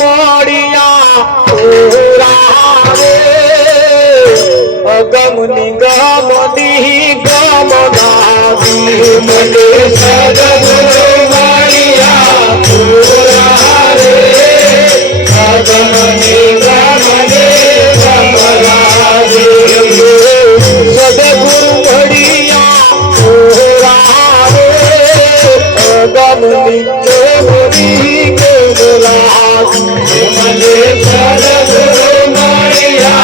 मोड़िया पूरा रे गम निगम दी गम गावी मने सदगुरु मोड़िया पूरा रे गम निगम दी गम गावी सदगुरु मोड़िया पूरा रे गम निगम दी गम गावी मने सदगुरु मोड़िया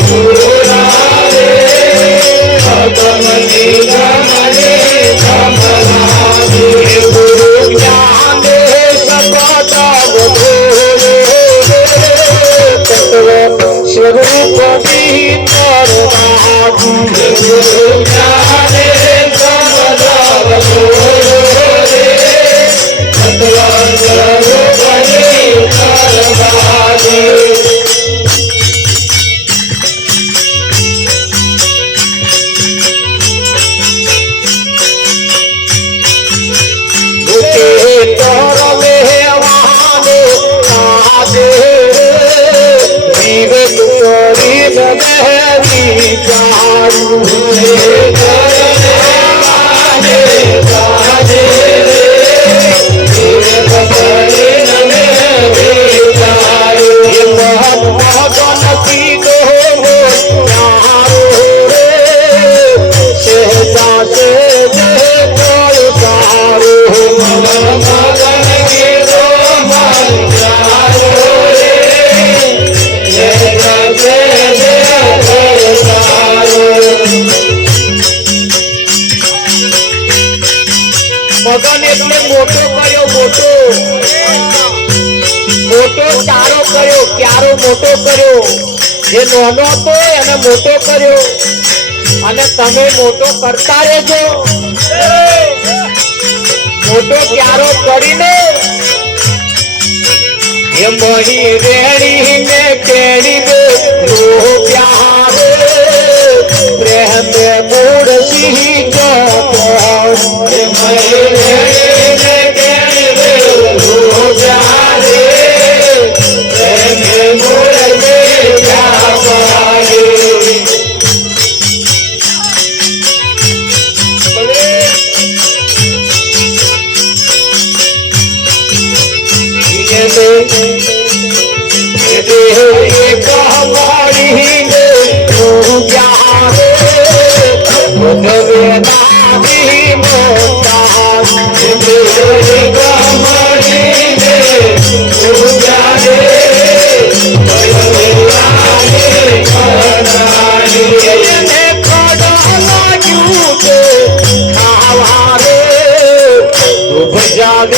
पूरा મગન એટલે મોટો કર્યો મોટો મોટો ચારો કર્યો ક્યારો મોટો કર્યો જે નાનો હતો એને મોટો કર્યો અને તમે મોટો કરતા રહેજો મોટો ક્યારો કરીને એ મહી રેણી ને કેણી દે રો પ્યારે પ્રેમ મે મૂળ સિંહ જો એ મહી રેણી ને કેણી દે રો પ્યારે પ્રેમ મે મૂળ સિંહ જાવારે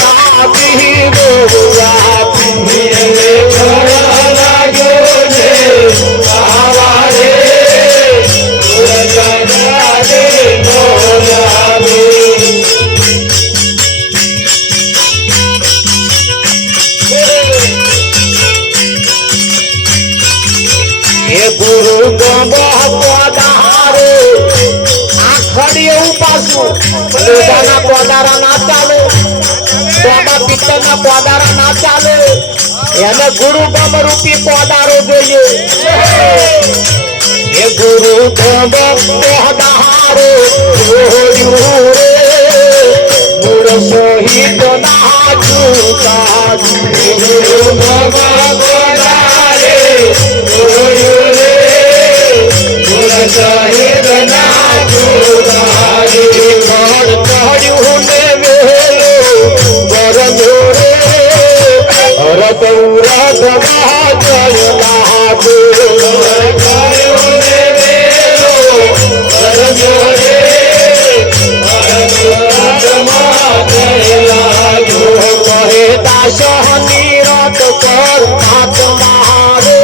ગુરુ ગોબો પધારે આ ખડી એવું પાછું લોજાના પધારા ના ચાલે બાબા પિત્તરના પધારા ના ચાલે એને ગુરુ ગમ રૂપી પધારો જોઈએ એ ગુરુ ગોબો પધારે જોયું રે મૂળ સહિત ના ચૂકા ગુરુ ગોબો પધારે જોયું શહીદ ના ચૂકારી ઘર ચડ્યું ને વેલો ગરજો રે રત રત બાજર લાગુ ચડ્યું ને વેલો ગરજો રે રત રત બાજર લાગુ કહે દાસહની રત કર આત્મા રે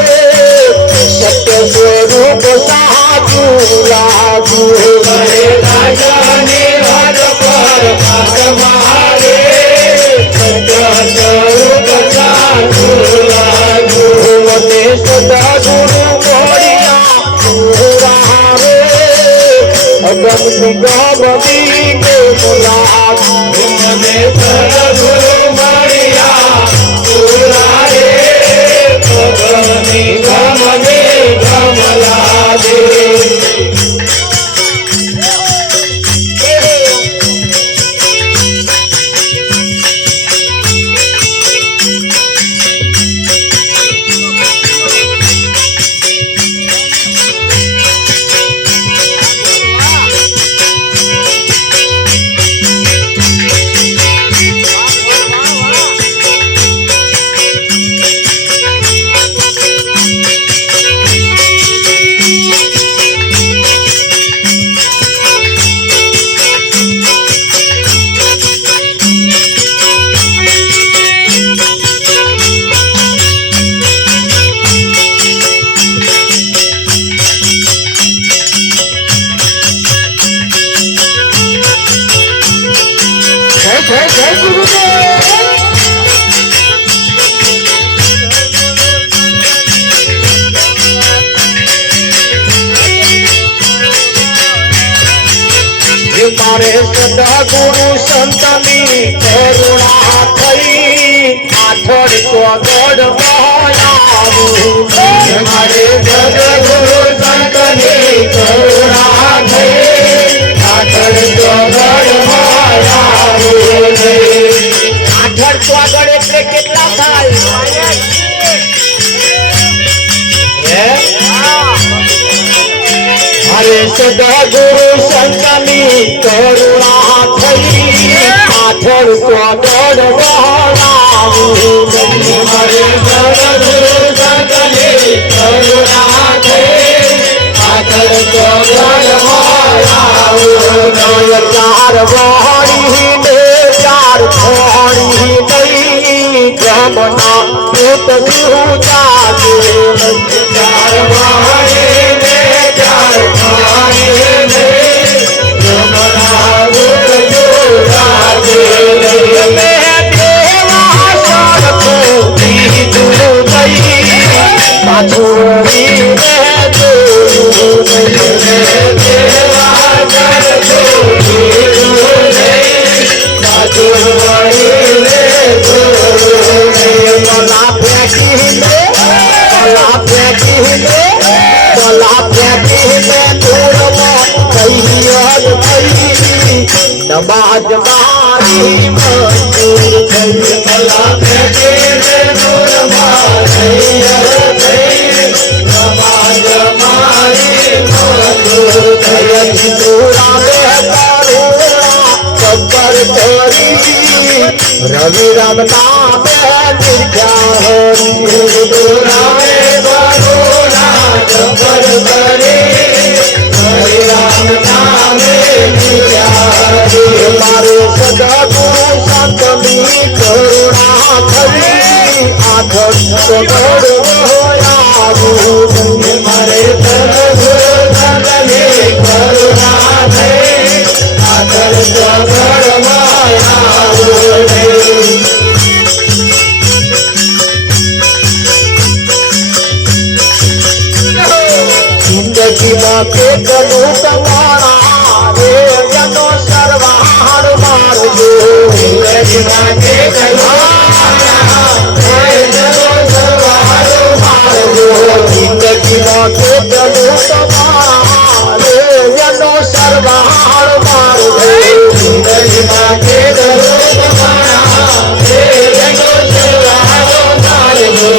સત્ય સ્વરૂપ સાચું લાગુ કહે રાજાની વાત પર આત્મા રે સત્ય સ્વરૂપ સાચું લાગુ સદગુરુ સંતની કરુણા થઈ આઠડ ચોગડ મહાયાવું મારે સદગુરુ સંતની કરુણા થઈ આઠડ ચોગડ માયાવું આઠડ ચોગડ એટલે કેટલા થાય હે સદગુરુ સંતની કરુણા થઈ આઠડ ચોગડ મહાયાવું મારે સદગુરુ સંતની કરુણા થઈ આઠડ ચોગડ માયાવું ચાર વાણી ને ચાર ખોણી નહીં જમના પેટ સુજા ચાર વાણી ને ચાર ખાણી ને જમના ઉતજોરા મેં દેવા સરખો દીધું નહીં પાછું વીને જોયું નહીં દેવા કરતો દીધું નહીં પાછું વળીને જોયું નહીં કલા ફેંકીને દૂરમાં કૈયદ થઈ નમાજ મારી મંજૂર થઈ કલા ફેંકીને દૂરમાં હૈયર થઈ નમાજ મારી મંજૂર થઈ હિંદુરા બે કરુણા કબ્બર કરી રવિ રામ નામે નિર્ખ્યા હરી હિંદુરામે કરુણા જબર કરી હરિ રામ નામે નિર્યારી મારે સદગુરુ સંતની કરુણા થઈ આઠડ ચોગડ મહાયાવું મારે સદગુરુ સંતની કરુણા થઈ આખર જગડ માયાવું જિંદગીમાં કેટલું તમારા રે જનો સરવાળ મારજો જિંદગીમાં જિંદગીમાં કેટલું તમારા રે જનો સરવાળ મારજો જિંદગીમાં કેટલું તમારા દેવનો સરવાળો મારજો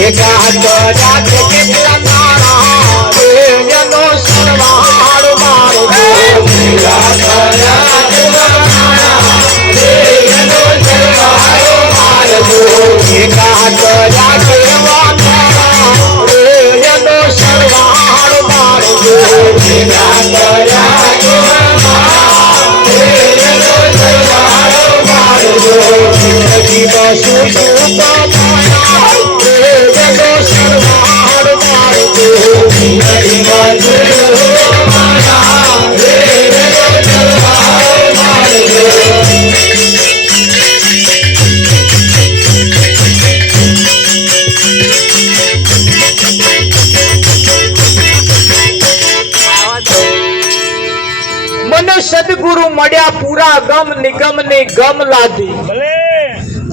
એકા કર્યા છે કેટલા તારા રે જનો સરવાળ મારજો ભેગા કર્યા તમારા દેવનો સરવાળો મારજો એકા કર્યા કેવા તારા રે જનો સરવાળ મારજો ભેગા કર્યા તમારા દેવનો સરવાળો મારજો જિંદગીમાં શું શું કમાયા રે જનો સરવાળ મારજો જિંદગીમાં જોયું મારા દેવનો સરવાળો મારજો મને સદગુરુ મળ્યા પૂરા ગમ નિગમ ની ગમ લાદી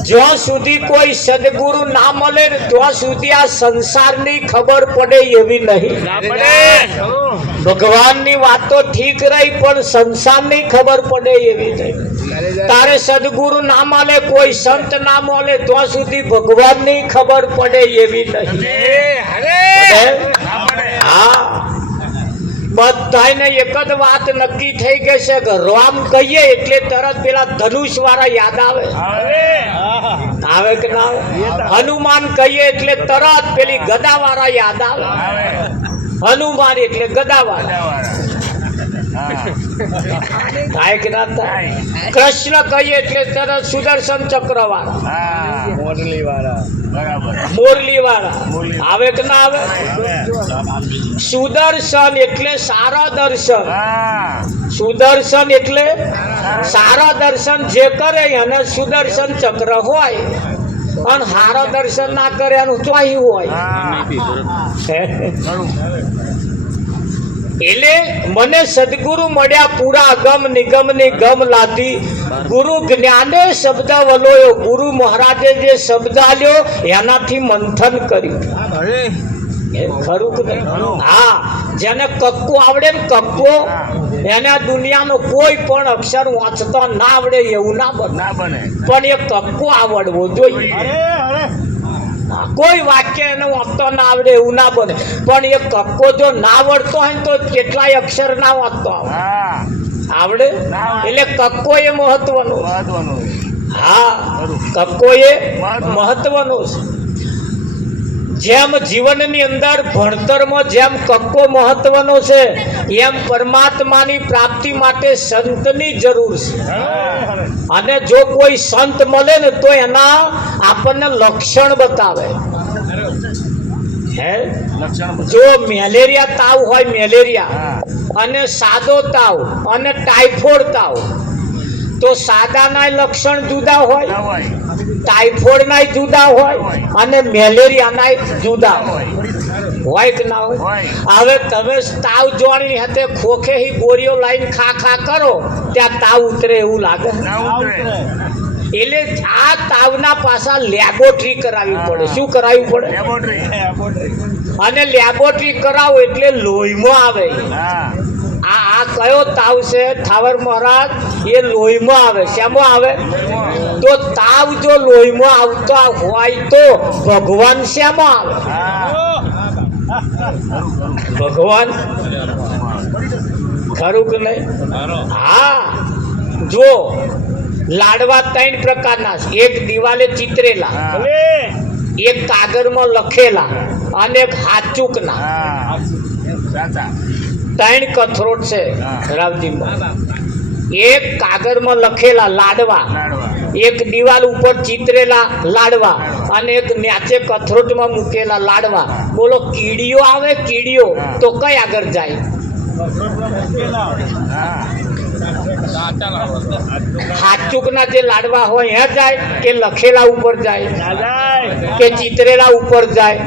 જ્યાં સુધી કોઈ સદગુરુ ના મળે ને ત્યાં સુધી આ સંસારની ખબર પડે એવી નહીં ભગવાનની વાતો ઠીક રહી પણ સંસારની ખબર પડે એવી નહીં તારે સદગુરુ ના મળે કોઈ સંત ના મળે ત્યાં સુધી ભગવાનની ખબર પડે એવી નહીં હા બધાને એક જ વાત નક્કી થઈ ગઈ છે કે રામ કહીએ એટલે તરત પેલા ધનુષ વાળા યાદ આવે કે ના આવે હનુમાન કહીએ એટલે તરત પેલી ગદા વાળા યાદ આવે હનુમાન એટલે ગદા વાળા થાય કે ના થાય? કૃષ્ણ કહીએ એટલે તરત સુદર્શન ચક્ર વાળા, મોરલી વાળા બરાબર મોરલી વાળા આવે કે ના આવે? સુદર્શન એટલે સારા દર્શન, સુદર્શન એટલે સારા દર્શન જે કરે અને સુદર્શન ચક્ર હોય, અને સારા દર્શન ના કરે એનું ચોહી હોય. એટલે મને સદગુરુ મળ્યા પૂરા અગમ નિગમ ની ગમ લાધી, ગુરુ જ્ઞાને શબ્દ વલોયો, ગુરુ મહારાજે જે શબ્દ આલ્યો એનાથી મંથન કર્યું. એ ખરું કે નહીં? હા, જેને કક્કો આવડે ને કક્કો, એને દુનિયાનો કોઈ પણ અક્ષર વાંચતો ના આવડે એવું ના બને, પણ એ કક્કો આવડવો જોઈએ. કોઈ વાક્ય એને વાંચતો ના આવડે એવું ના બને, પણ એ કક્કો જો ના આવડતો હોય તો કેટલાય અક્ષર ના વાંચતો આવડે. એટલે કક્કો એ મહત્વનો. હા, કક્કો એ મહત્વનો છે. જેમ જીવનની અંદર ભણતરમાં જેમ કક્કો મહત્વનો છે, એમ પરમાત્માની પ્રાપ્તિ માટે સંતની જરૂર છે. અને જો કોઈ સંત મળે ને તો એના આપણને લક્ષણ બતાવે. હે, જો મેલેરિયા તાવ હોય, મેલેરિયા અને સાદો તાવ અને ટાઇફોઇડ તાવ, તો સાદાના લક્ષણ જુદા હોય, ટાઇફોઇડ ના જુદા હોય, અને મેલેરિયાના જુદા હોય કે ના હોય? હવે તમે તાવ જોવાની હાથે ખોખે ગોળીઓ લાઈન ખા ખા કરો, ત્યાં તાવ ઉતરે એવું લાગે? એટલે આ તાવના પાછા લેબોરેટરી કરાવવી પડે. શું કરાવવી પડે? અને લેબોરેટરી કરાવો એટલે લોહીમાં આવે. આ કયો તાવ છે ઠાવર મહારાજ? એ લોહીમાં આવે. શેમાં આવે? તો તાવ જો લોહીમાં આવતા હોય તો ભગવાન શેમાં આવે? ભગવાન. ખરું કે નહીં? હા, જો લાડવા 3 પ્રકારના છે. એક દિવાલે ચિતરેલા, એક કાગળમાં લખેલા, અને એક હાચુકના. 3 કથરોટ છે રાવજીમાં. એક કાગળમાં લખેલા લાડવા, એક દિવાલ ઉપર ચિતરેલા લાડવા, અને એક નીચે કથરોટમાં મૂકેલા લાડવા. બોલો, કીડીઓ આવે? કીડીઓ તો કઈ આગળ જાય? હાચુકના જે લાડવા હોય એ જાય કે લખેલા ઉપર જાય કે ચિતરેલા ઉપર જાય?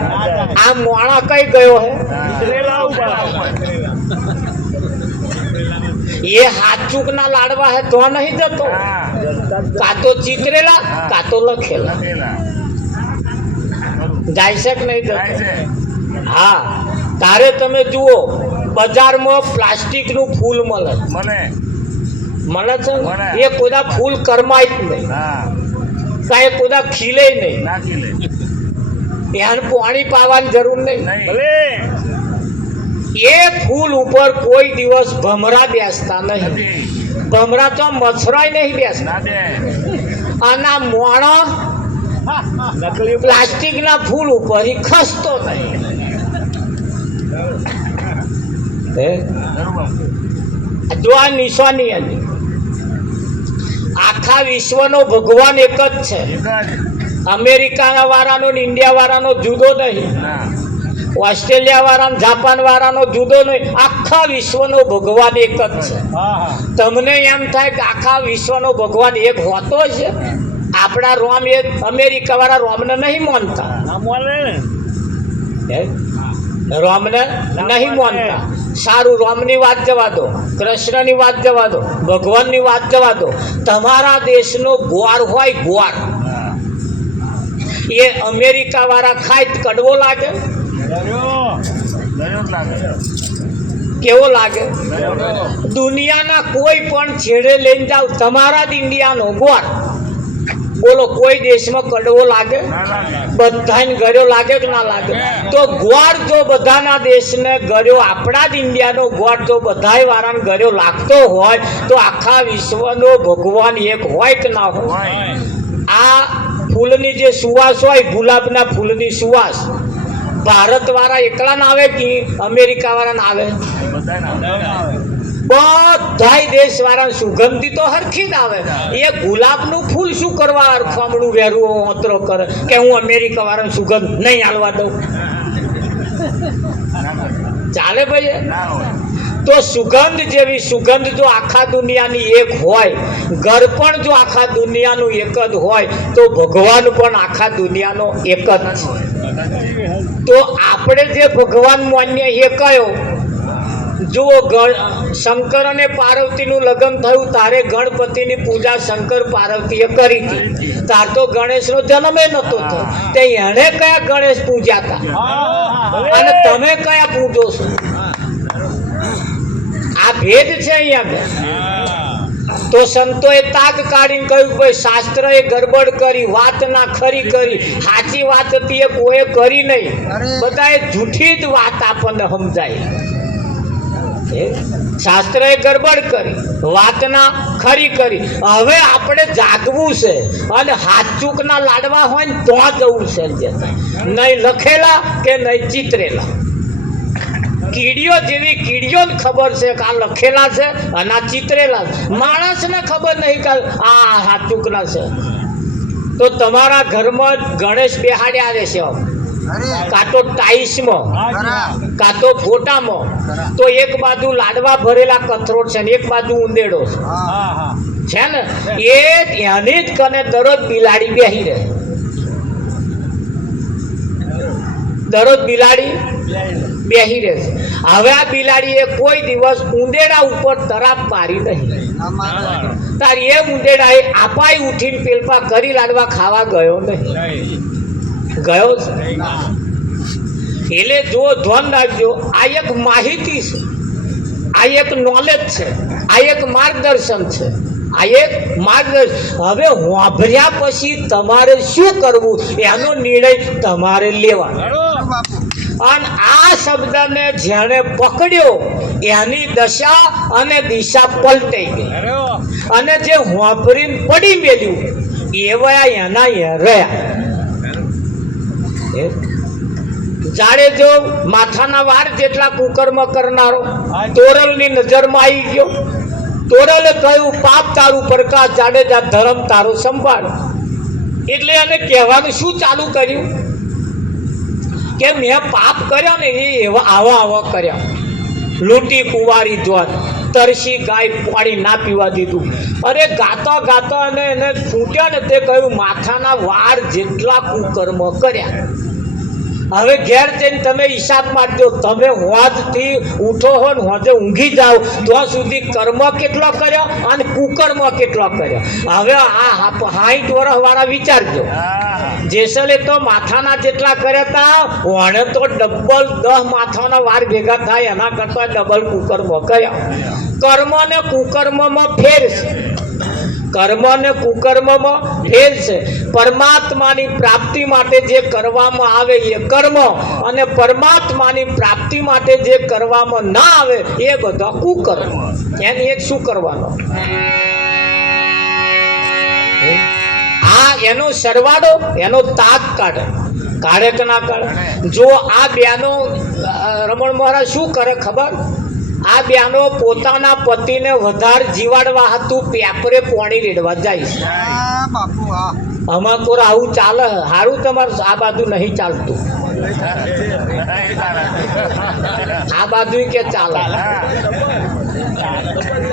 આ મોણા કઈ ગયો હે? એ હાચુકના લાડવા હે તો નહીં જતો, કાં તો ચિતરેલા કાં તો લખેલા. જાય છે કે નહીં જતો? હા, તારે તમે જુઓ બજારમાં પ્લાસ્ટિકનું ફૂલ મળે છે ને, એ કોઈના ફૂલ કરમાય જ નહીં, કાંઈ કોઈના ખીલે નહીં, એને પાણી પાવાની જરૂર નહીં. એ ફૂલ ઉપર કોઈ દિવસ ભમરા બેસતા નહીં. ભમરા તો મચ્છરાય નહીં બેસતા. અને મોણો પ્લાસ્ટિકના ફૂલ ઉપર ખસતો નહીં. જો આ નિશાની હતી. આખા વિશ્વનો ભગવાન એક જ છે. અમેરિકા વાળાનો ને ઇન્ડિયા વાળાનો જુદો નહીં, ઓસ્ટ્રેલિયા વાળા જાપાન વાળાનો જુદો નહીં. આખા વિશ્વનો ભગવાન એક જ છે. તમને એમ થાય કે આખા વિશ્વનો ભગવાન એક હોતો છે? આપણા રોમ એ અમેરિકા વાળા રોમને નહીં માનતા, રોમને નહીં માનતા. સારું, રોમની વાત જવા દો, કૃષ્ણની વાત જવા દો, ભગવાનની વાત જવા દો. તમારા દેશનો ગોળ હોય, ગોળ એ અમેરિકા વાળા ખાય કડવો લાગે? કેવો લાગે? દુનિયાના કોઈ પણ છેડે લઈને જાવ, તમારા જ ઇન્ડિયાનો ગોળ, બોલો કોઈ દેશમાં કડવો લાગે? બધાને ગળ્યો લાગે કે ના લાગે? તો ગોળ જો બધાના દેશને ગળ્યો, આપણા જ ઇન્ડિયાનો ગોળ જો બધાય વાળાને ગળ્યો લાગતો હોય તો આખા વિશ્વનો ભગવાન એક હોય કે ના હોય? આ ફૂલની જે સુવાસ હોય, ગુલાબના ફૂલની સુવાસ, ભારત વાળા એકલા ના આવે કે અમેરિકા વાળા ના આવે? બધાય દેશવાળા સુગંધી તો હરખી જ આવે. એ ગુલાબનું ફૂલ શું કરવા અરખામણું વેરું ઓતરો કરે કે હું અમેરિકા વાળાને સુગંધ નહીં હાલવા દઉં? ચાલે ભાઈ? તો સુગંધ જેવી સુગંધ જો આખા દુનિયાની એક હોય, ઘર પણ જો આખા દુનિયાનું એક જ હોય, તો ભગવાન પણ આખા દુનિયાનો એક જ છે. તો આપણે જે ભગવાન માન્ય એ કયો? જુઓ, શંકર અને પાર્વતીનું લગ્ન થયું તારે ગણપતિની પૂજા શંકર પાર્વતીએ કરી હતી. તાર તો ગણેશનો જન્મ નતો થયો. તે એણે કયા ગણેશ પૂજ્યા હતા અને તમે કયા પૂજો છો? આ ભેદ છે અહીંયા. તો સંતોએ તાગ કાઢીને કહ્યું ભાઈ શાસ્ત્રએ ગડબડ કરી, વાત ના ખરી કરી. સાચી વાત હતી એ કોઈ કરી નહીં, બધાએ જૂઠી જ વાત આપણને સમજાય. શાસ્ત્રએ ગડબડ કરી, વાતના ખરી કરી. હવે આપણે જાગવું છે અને હાથચૂકના લાડવા હોય ને તો જવું છે, નહીં લખેલા કે નહીં ચિતરેલા. કીડીઓ જેવી કીડીઓને ખબર છે કે આ લખેલા છે અને આ ચિતરેલા છે. માણસને ખબર નહીં કે આ હાથચૂકના છે. તો તમારા ઘરમાં ગણેશ બેહાડ્યા રહેશે, કાં તો ટાઈસમાં કાં તો ફોટામાં. તો એક બાજુ લાડવા ભરેલા કથરોટ છે ને એક બાજુ ઉંદેડો છે ને, એની જ કને દરરોજ બિલાડી બેહી રહે. દરરોજ બિલાડી બેહી રહે છે. હવે આ બિલાડીએ કોઈ દિવસ ઉંદેડા ઉપર તરાપ મારી નહીં. તાર એ ઉંદેડા એ આપાય ઉઠીને પેલપા કરી લાડવા ખાવા ગયો નહીં. ગયો છે? એટલે જો ધ્યાન રાખજો, આ એક માહિતી છે, આ એક નોલેજ છે, આ એક માર્ગદર્શન છે, આ એક માર્ગદર્શન. હવે વાપર્યા પછી તમારે શું કરવું એનો નિર્ણય તમારે લેવાનો. અને આ શબ્દને જેણે પકડ્યો એની દશા અને દિશા પલટાઈ ગઈ. અને જે વાપરીને પડી મેલ્યું એવા એના રહ્યા. જાડેજો માથાના વાળ જેટલા કુકર્મ કરનારો તોરલની નજરમાં આવી ગયો. તોરલે કહ્યું પાપ તારું પ્રકાશ, જાડેજા ધર્મ તારો સંભાળ. એટલે એને કહેવાનું શું ચાલુ કર્યું કે મેં પાપ કર્યા ને એ એવા આવા કર્યા. લૂંટી કુંવારી જોત, તરસી ગાય પાણી ના પીવા દીધું. અરે ગાતા ગાતા અને એને ફૂટ્યા ને તે કહ્યું માથાના વાળ જેટલા કુકર્મ કર્યા. હવે ઘેર જઈને તમે હિસાબ મારજો. તમે હોજથી ઉઠો હો ને હોજે ઊંઘી જાઓ ત્યાં સુધી કર્મ કેટલો કર્યો અને કુકર્મ કેટલો કર્યો. હવે આ 60 વર્ષવાળા વિચારજો. જેસલે તો માથાના જેટલા કર્યા હતા, ઓણે તો ડબલ 10 માથાના વાર ભેગા થાય એના કરતા ડબલ કુકર્મ કર્યા. કર્મ ને કુકર્મમાં ફેર છે. કર્મ અને કુકર્મમાં ફેર છે. પરમાત્માની પ્રાપ્તિ માટે જે કરવામાં આવે એ કર્મ, અને પરમાત્માની પ્રાપ્તિ માટે જે કરવામાં ના આવે એ બધા કુકર્મ. એની એક શું કરવાનો? આ એનો સરવાળો, એનો તાક કાઢે. કાઢે કે ના કાઢે? જો આ બેનો રમણ મહારાજ શું કરે ખબર? આ બેનો પોતાના પતિને વધારે જીવાડવા હતું પેપરે પાણી રેડવા જાય છે. આમાં કોર આવું ચાલે? સારું તમારું આ બાજુ નહીં ચાલતું, આ બાજુ કે ચાલે.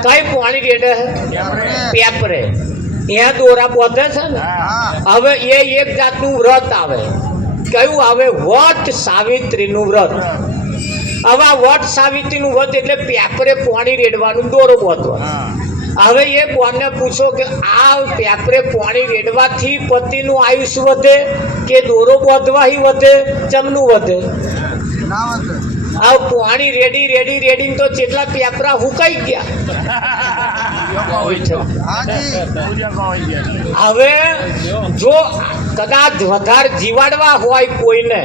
કઈ પાણી રેડે છે? પેપરે. એ દોરા બોધે છે ને. હવે એ એક જાતનું વ્રત આવે. કયું આવે? વટ સાવિત્રીનું વ્રત. હવે આ વટ સાવિત્રીનું વ્રત એટલે પેપરે પાણી રેડવાનું, દોરો બોધવાનું. હવે એ બોનને પૂછો કે આ પેપરે પાણી રેડવાથી પતિનું આયુષ્ય વધે કે દોરો બોધવાથી વધે? ચમનું વધે? આ પાણી રેડી રેડી રેડી તો જેટલા પેપરા હુકાઈ ગયા. હવે જો કદાચ વધારે જીવાડવા હોય કોઈને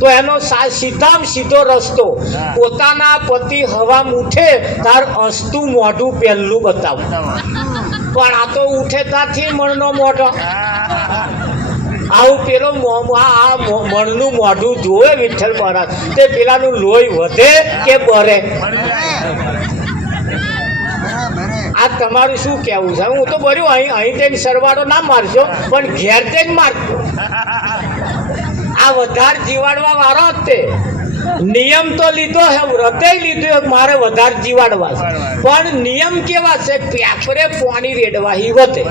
તો એનો સીધામાં સીધો રસ્તો પોતાના પતિ હવા ઉઠે તાર અસ્તું મોઢું પહેલું બતાવું. પણ આ તો ઉઠે ત્યાંથી મણનો મોઢો. આવું પેલો આ મણનું મોઢું જોવે વિઠ્ઠલ મહારાજ તે પેલાનું લોહી વધે કે બરે? આ તમારું શું કહેવું છે? હું તો બોલ્યો અહીં જઈને સરવાળો ના મારશો, પણ ઘેર જઈને મારશો. આ વધારે જીવાડવા વાળો જ તે નિયમ તો લીધો હે, વ્રતે લીધું મારે વધારે જીવાડવા છે, પણ નિયમ કેવા છે? પેપરે પાણી રેડવાહી વધે.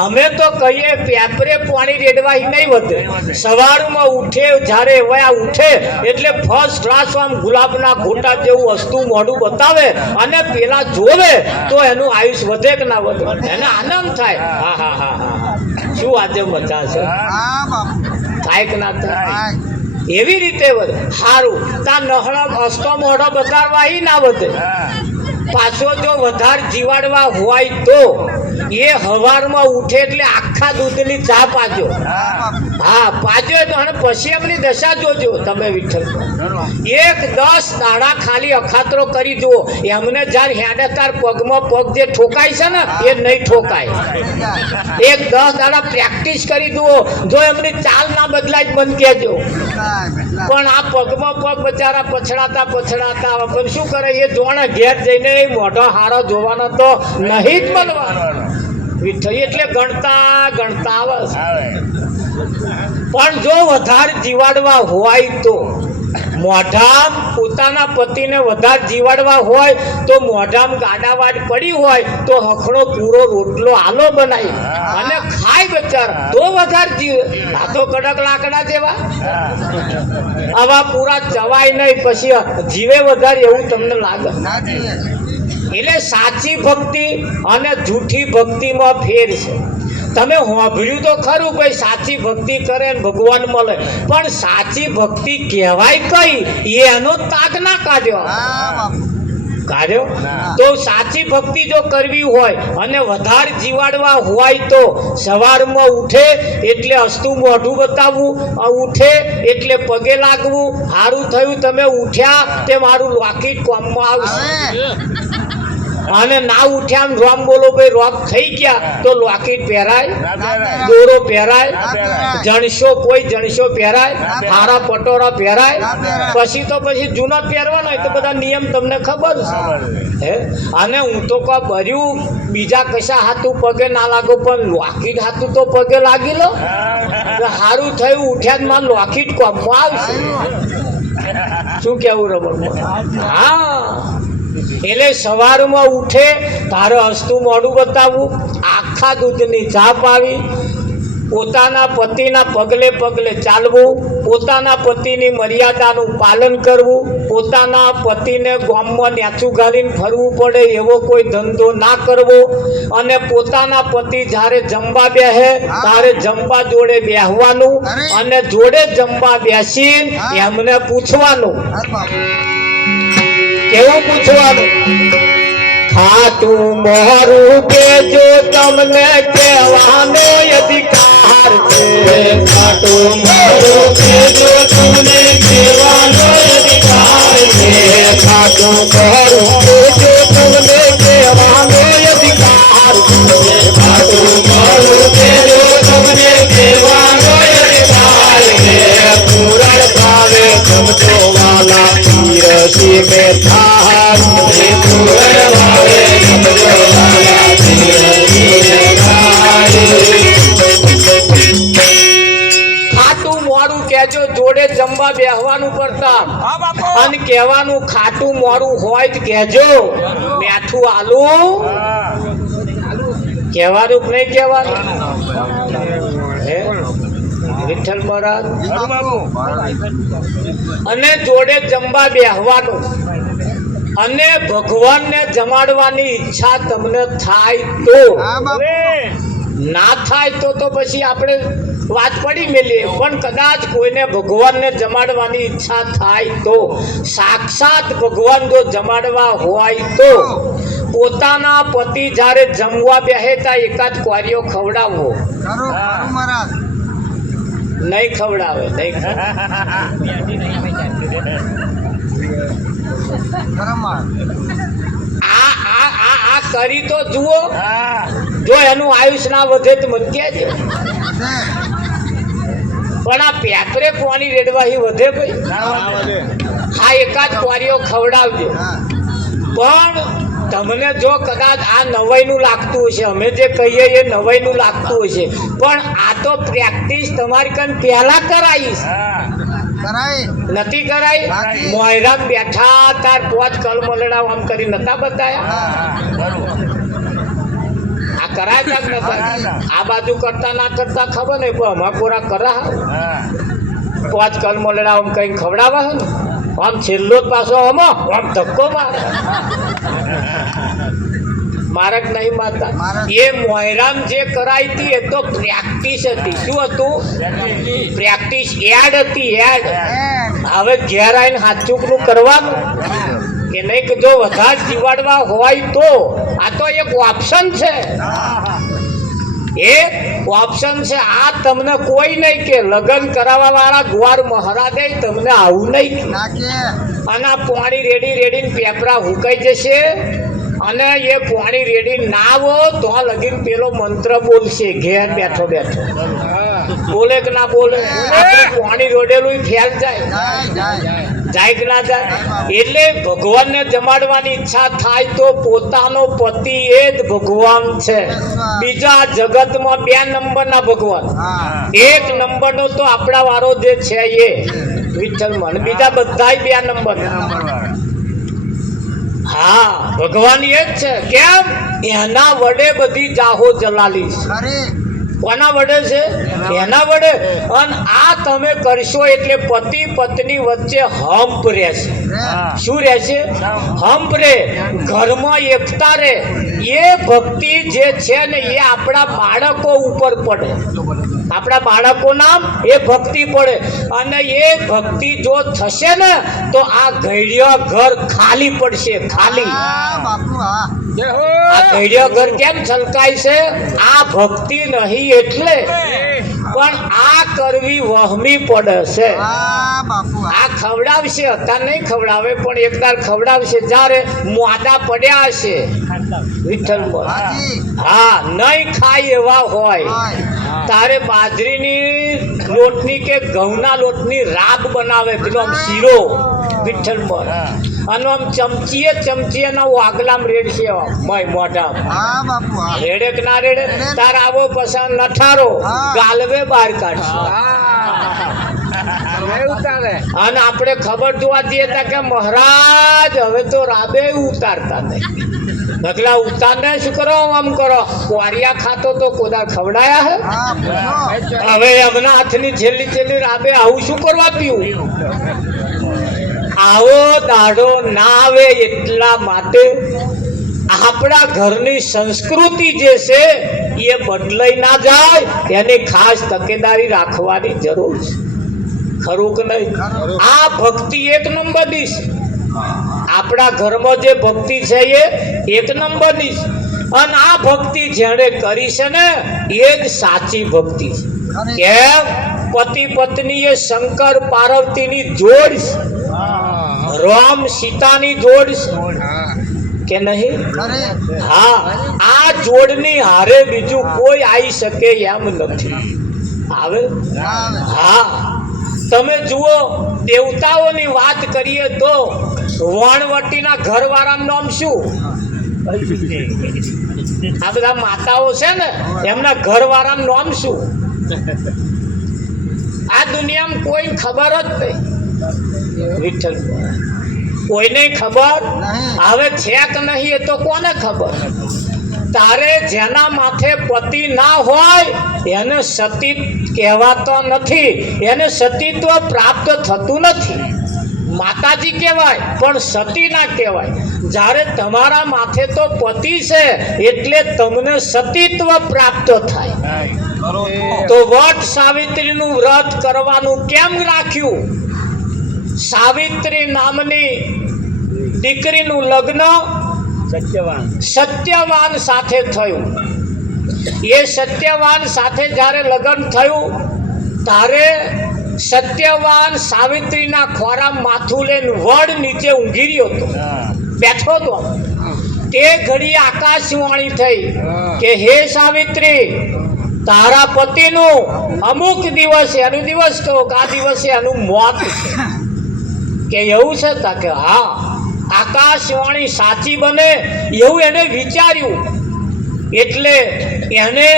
અમે તો કહીએ પેપરે પાણી રેડવાહી નહીં વધે. સવારમાં ઉઠે, જ્યારે વયા ઉઠે એટલે ફર્સ્ટ ક્લાસ આમ ગુલાબના ઘોટા જેવું વસ્તુ મોઢું બતાવે અને પેલા જોવે તો એનું આયુષ વધે કે ના વધે? એને આનંદ થાય. હા હા હા હા હા, શું આજે મજા છે? થાય કે ના થાય? એવી રીતે વધે. સારું, તા નહળો હસતો મોઢો બતાવવા ના વધે. પાછો જો વધારે જીવાડવા હોય તો એ હવારમાં ઉઠે એટલે આખા દૂધની ચા પાજો. હા પાજો તો, અને પછી એમની દશા જોજો તમે વિઠ્ઠલ. 1-10 દાડા ખાલી અખાતરો કરી જુઓ, એમને જ્યારે હેડે તાર પગમાં પગ જે ઠોકાય છે ને એ નહીં ઠોકાય. 1-10 દાડા પ્રેક્ટિસ કરી જુઓ, જો એમની ચાલ ના બદલાય જ બંધ કહેજો. પણ આ પગમાં પગ બચારા પછડાતા પણ શું કરે? એ જોણે ઘેર જઈને મોઢો હારો જોવાનો તો નહીં જ મળવાનો. એટલે ગણતા આવે. પણ જો વધારે જીવાડવા હોય તો મોઢામ પોતાના પતિને વધારે જીવાડવા હોય તો મોઢામ ગાડાવાડ પડી હોય તો હખણો પૂરો રોટલો આલો બનાવી અને ખાય બચારા, તો વધારે જીવે. આ તો કડક લાકડા જેવા, આવા પૂરા ચવાય નહીં, પછી જીવે વધારે એવું તમને લાગે? એટલે સાચી ભક્તિ અને જૂઠી ભક્તિમાં ફેર છે. તમે સાંભળ્યું તો ખરું, ભાઈ સાચી ભક્તિ કરે ને ભગવાન મળે, પણ સાચી ભક્તિ કહેવાય કઈ એનો તાગ ના કાઢ્યો. તો સાચી ભક્તિ જો કરવી હોય અને વધારે જીવાડવા હોય તો સવારમાં ઉઠે એટલે હસતું મોઢું બતાવવું, ઉઠે એટલે પગે લાગવું. સારું થયું તમે ઉઠ્યા, તે મારું લોકેટ કામમાં આવશે. અને ના ઉઠ્યા રોમ બોલો ભાઈ, રોમ થઈ ગયા તો લોકેટ પહેરાય, દોરો પહેરાય, જણસો પહેરાય, હારા પટોરા પહેરાય. પછી જૂનો પહેરવાનો હોય તો બધા નિયમ તમને ખબર છે. અને હું તો કા ભર્યું બીજા કશા હાથું પગે ના લાગો, પણ લોકેટ હાથું તો પગે લાગી લો. સારું થયું ઉઠ્યા જ મારું લોકેટ કામમાં આવશે. શું કેવું રબર? હા, એટલે સવારમાં ઉઠે તારે હસતું મોઢું બતાવવું, આખા દૂધની ચા પાવી, પોતાના પતિના પગલે ચાલવું, પોતાના પતિની મર્યાદાનું પાલન કરવું, પોતાના પતિને ગામમાં નેચું ઘાલીને ફરવું પડે એવો કોઈ ધંધો ના કરવો. અને પોતાના પતિ જ્યારે જમવા બેસે ત્યારે જમવા જોડે બેસવાનું, અને જોડે જમવા બેસીને એમને પૂછવાનું. કેવું પૂછવાનું? ખાટું મોરું કેજો તમને કહેવાનો અધિકાર છે. ખાટું મોરું કેજો તમને કહેવાનો અધિકાર છે. ખાટું મોરું કેજો તમને કહેવાનો અધિકાર છે. ખાટું મોરું કેજો તમને કહેવાનો અધિકાર છે. પૂરણ ભાવે જમતો વાલા પીરસી બેઠા, પૂરણ ભાવે જમતો વાલા પીરસી બેઠા. ખાટું મોડું કેજો, જોડે જમવા બેહવાનું પડતા અને કહેવાનું ખાટું મોડું હોય જ કેજો, મીઠું આલું કહેવાનું કે નહીં કહેવાનું? વિઠ્ઠલ મહારાજ. અને જોડે જમવા બેહવાનું. અને ભગવાનને જમાડવાની ઈચ્છા તમને થાય તો, ના થાય તો પછી આપણે વાત પડી મેલીએ. પણ કદાચ કોઈને ભગવાનને જમાડવાની ઈચ્છા થાય તો, સાક્ષાત ભગવાન જો જમાડવા હોય તો પોતાના પતિ જ્યારે જમવા બેહે ત્યાં એકાદ ક્વારીઓ ખવડાવવો. નહીં ખવડાવે, નહીં આ કરી તો જુઓ. જો એનું આયુષ ના વધે તો મત કહેજો. પણ આ પેપરે કોની રેડવાહી વધે ભાઈ? હા, એકાદ ક્વારીઓ ખવડાવજો. પણ તમને જો કદાચ આ નવાઈનું લાગતું હશે, અમે જે કહીએ એ નવાઈનું લાગતું હશે, પણ આ તો પ્રેક્ટિસ તમારી કન પહેલા કરાવીશ. નથી કરાઈ? મોયરામ બેઠા તાર 5 કલમલડા આમ કરી નતા બતાયા? આ કરાય કાક નતા? આ બાજુ કરતા ના કરતા ખબર નહીં, પણ અમારા કોરા કરા 5 કલમલડા આમ કઈ ખવડાવા હે ને, આમ છેલ્લો જ પાછો આમ ધક્કો મારે જ નહીં મારતા. એ મોયરામ જે કરાઈ હતી એ તો પ્રેક્ટિસ હતી. શું હતું? પ્રેક્ટિસ એડ હતી, એડ. હવે ઘેર આવીને હાથચૂકનું કરવાનું કે નહીં, કે જો વધારે જીવાડવા હોય તો આ તો એક ઓપ્શન છે, એક ઓપ્શન છે. આ તમને કોઈ નહીં કે લગ્ન કરાવવા વાળા ગુવાર મહારાજે તમને આવું નહીં કે, અને પાણી રેડીને પેપરા હુકાઈ જશે, અને એ પાણી રેડી ના આવો તો લગીન પેલો મંત્ર બોલશે ઘેર બેઠો બોલે કે ના બોલે? પાણી રોડેલું ફેલ જાય કે ના જાય? એટલે ભગવાનને જમાડવાની ઈચ્છા થાય તો પોતાનો પતિ એ જ ભગવાન છે. બીજા જગતમાં 2 નંબરના ભગવાન, 1 નંબરનો તો આપણા વાળો જે છે એ વિઠ્ઠલ મન, બીજા બધા 2 નંબર. હા, ભગવાન એ જ છે. કેમ? એના વડે બધી જાહો જલાલી છે. કોના વડે છે? એના વડે. અને આ તમે કરશો એટલે પતિ પત્ની વચ્ચે હંપ રહેશે. શું રહેશે? હંપ રે, ઘરમાં એકતા રે. એ ભક્તિ જે છે ને એ આપણા બાળકો ઉપર પડે, આપણા બાળકો નામ એ ભક્તિ પડે. અને એ ભક્તિ જો થશે ને તો આ ઘડિયા ઘર ખાલી પડશે, ખાલી. આ ઘડિયા ઘર કેમ છલકાય છે? આ ભક્તિ નહીં એટલે. પણ આ કરવી વહમી પડે છે. આ ખવડાવશે, અત્યારે નહીં ખવડાવે, પણ એકવાર ખવડાવશે જ્યારે મોડા પડ્યા હશે. વિઠ્ઠલ બોલ. હા, નહીં ખાય એવા હોય તારે બાજરીની લોટની કે ઘઉંના લોટની રાબ બનાવે, પેલો આમ શીરો. વિઠ્ઠલ બોલ. અને આમ ચમચીએ ના વાગલામ રેડશે મોઢા રેડે કે ના રેડે? તાર આવો પસંદ નઠારો ગાલવે બહાર કાઢશે. અને આપણે ખબર જોવા દઈએ કે મહારાજ હવે તો રાબે ઉતારતા નહીં. નકલા ઉતારને શું કરો? આમ કરો. કોરિયા ખાતો તો કોદાર ખવડાયા હે? હવે એમના હાથની છેલ્લી રાબે આવું શું કરવા પીવું? આવો દાડો ના આવે એટલા માટે આપણા ઘરની સંસ્કૃતિ જે છે એ બદલાઈ ના જાય એની ખાસ તકેદારી રાખવાની જરૂર છે. ખરું કે નહીં? આ ભક્તિ 1 નંબરની છે. આપણા ઘરમાં જે ભક્તિ છે એ 1 નંબરની છે. અને આ ભક્તિ જેણે કરી છે ને એ જ સાચી ભક્તિ છે. કેમ? પતિ પત્ની એ શંકર પાર્વતીની જોડ છે, રામ સીતાની જોડ છે કે નહીં? હા, આ જોડની હારે બીજું કોઈ આવી શકે એમ નથી. આવે? હા, તમે જુઓ, દેવતાઓની વાત કરીએ તો વણવટીના ઘરવાળાનું નામ શું? આ બધા માતાઓ છે ને એમના ઘરવાળાનું નામ શું? આ દુનિયામાં કોઈ ખબર જ નહીં. વિઠ્ઠલ, કોઈને ખબર. હવે છે કે નહીં એ તો કોને ખબર? તારે જેના માથે પતિ ના હોય એને સતી કહેવાતો નથી, એને સતીત્વ પ્રાપ્ત થતું નથી. માતાજી કહેવાય પણ સતી ના કહેવાય. જ્યારે તમારા માથે તો પતિ છે એટલે તમને સતીત્વ પ્રાપ્ત થાય. તો વટ સાવિત્રીનું વ્રત કરવાનું કેમ રાખ્યું? સાવિત્રી નામની દીકરીનું લગ્ન સત્યવાન સાથે થયું. એ સત્યવાન સાથે જ્યારે લગ્ન થયું ત્યારે સત્યવાન સાવિત્રીના ખોરામાં માથું લઈને વડ નીચે ઊંઘી રહ્યો હતો, બેઠો હતો. તે ઘડી આકાશવાણી થઈ કે હે સાવિત્રી, તારા પતિનું અમુક દિવસે, એનું દિવસ કહો કે આ દિવસે એનું મોત છે. કે એવું છે? તા કે હા, આકાશવાણી સાચી બને એવું એને વિચાર્યું. એટલે એને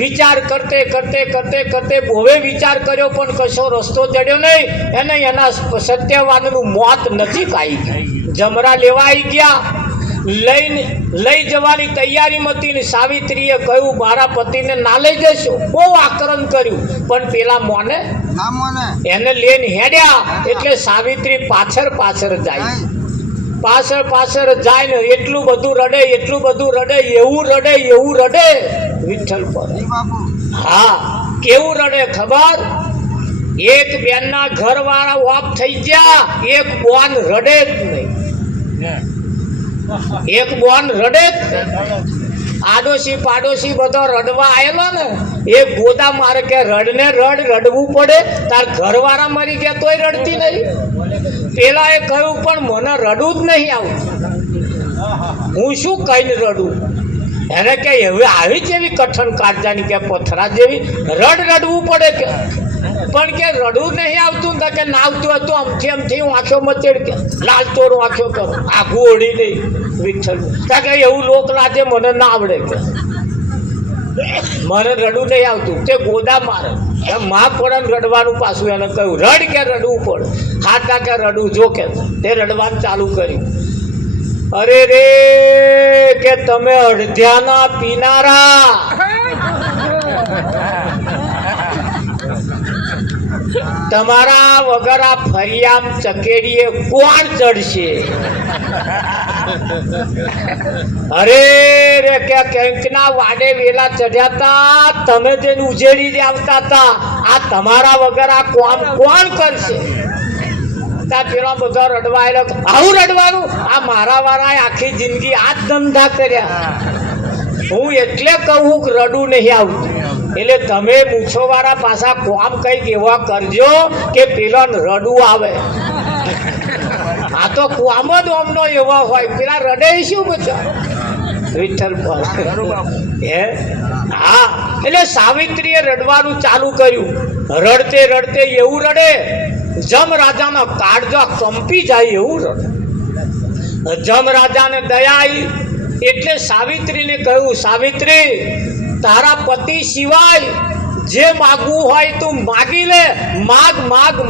વિચાર કરતે કરતે કરતે કરતે બહુ વિચાર કર્યો પણ કશો રસ્તો જડ્યો નહીં. એને એના સત્યવાનનું મોત નજીક આવી ગયું. જમરા લેવા આવી ગયા. લઈ જવાની તૈયારીમાં હતી ને સાવિત્રીએ કહ્યું મારા પતિને ના લઈ જશો. બહુ આક્રમણ કર્યું પણ પેલા મોને એને લઈને હેડ્યા. એટલે સાવિત્રી પાછળ પાછળ જાય. પાછળ પાછળ જાય ને એટલું બધું રડે એટલું બધું રડે એવું રડે વિઠ્ઠલ પર. હા, કેવું રડે ખબર? એક બેનના ઘરવાળા ઓફ થઈ ગયા, એક બોન રડે જ નહીં. એક બોન રડે જ નહીં. આડોશી પાડોશી બધો રડવા આવેલો ને એ ગોદા મારે કે રડને રડવું પડે. તાર ઘરવાળા મરી ગયા તોય રડતી નહીં. પેલા એ કહ્યું પણ મને રડવું જ નહીં આવતું. હું શું કહીને રડું? એને કે હવે આવી જેવી કઠણ કાળજાની કે પથરા જેવી રડવું પડે કે પણ કે રડવું નહીં આવતું ને કે ના આવતું હતું આમથી હું આંખો મચેડ કે લાલ ચોરો આંખો કરો આઘું ઓળી નહીં વિઠ્ઠલ કે એવું લોક લાજે મને ના આવડે કે મને રડવું નહીં આવતું. તે ગોદા મારે માં પડે રડવાનું પાછું એને કહ્યું રડ કે રડવું પડે. હાથા કે રડવું જો કે તે રડવાનું ચાલુ કર્યું. અરે રે કે તમે અડધ્યાના પીનારા, તમારા વગર આ ફરિયામ ચકેડીએ કોણ ચડશે? અરે રે કે કંઈકના વાડે વેલા ચડ્યા તા, તમે જેને ઉજેડી જ આવતા હતા. આ તમારા વગર આ કોમ કોણ કરશે? પેલા બધા રડવાયેલો. આવું રડવાનું? આ મારા વાળા આખી જિંદગી આ જ ધંધા કર્યા. હું એટલે કહું કે રડવું નહીં આવતું. એટલે તમે મૂછોવાળા પાછા કોમ કંઈક એવા કરજો કે પેલા રડવું આવે. આ તો કોમ જ અમનો એવા હોય. પેલા રડે શું બધા વિઠ્ઠલ પર હે. હા, એટલે સાવિત્રીએ રડવાનું ચાલુ કર્યું. રડતે રડતે એવું રડે જમ રાજાના કાળજા કંપી જાય એવું રડે. જમ રાજાને દયા આવી એટલે સાવિત્રીને કહ્યું સાવિત્રી તારા પતિ સિવાય જે માગવું હોય તું માગી લે.